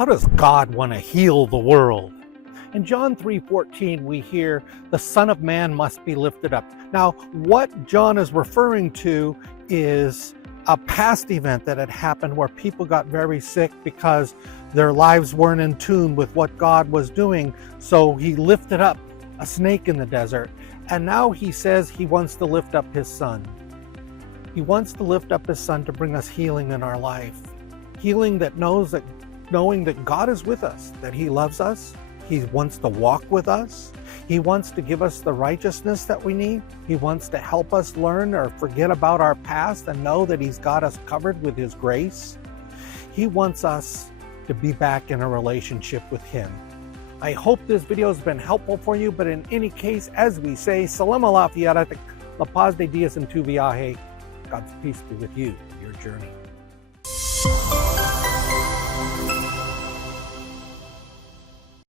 How does God want to heal the world? In John 3:14, we hear the Son of Man must be lifted up. Now, what John is referring to is a past event that had happened where people got very sick because their lives weren't in tune with what God was doing. So he lifted up a snake in the desert. And now he says he wants to lift up his Son. He wants to lift up his Son to bring us healing in our life. Healing that knowing that God is with us, that he loves us. He wants to walk with us. He wants to give us the righteousness that we need. He wants to help us learn or forget about our past and know that he's got us covered with his grace. He wants us to be back in a relationship with him. I hope this video has been helpful for you, but in any case, as we say, Salam Alafia, La Paz de Dios en tu viaje. God's peace be with you, your journey.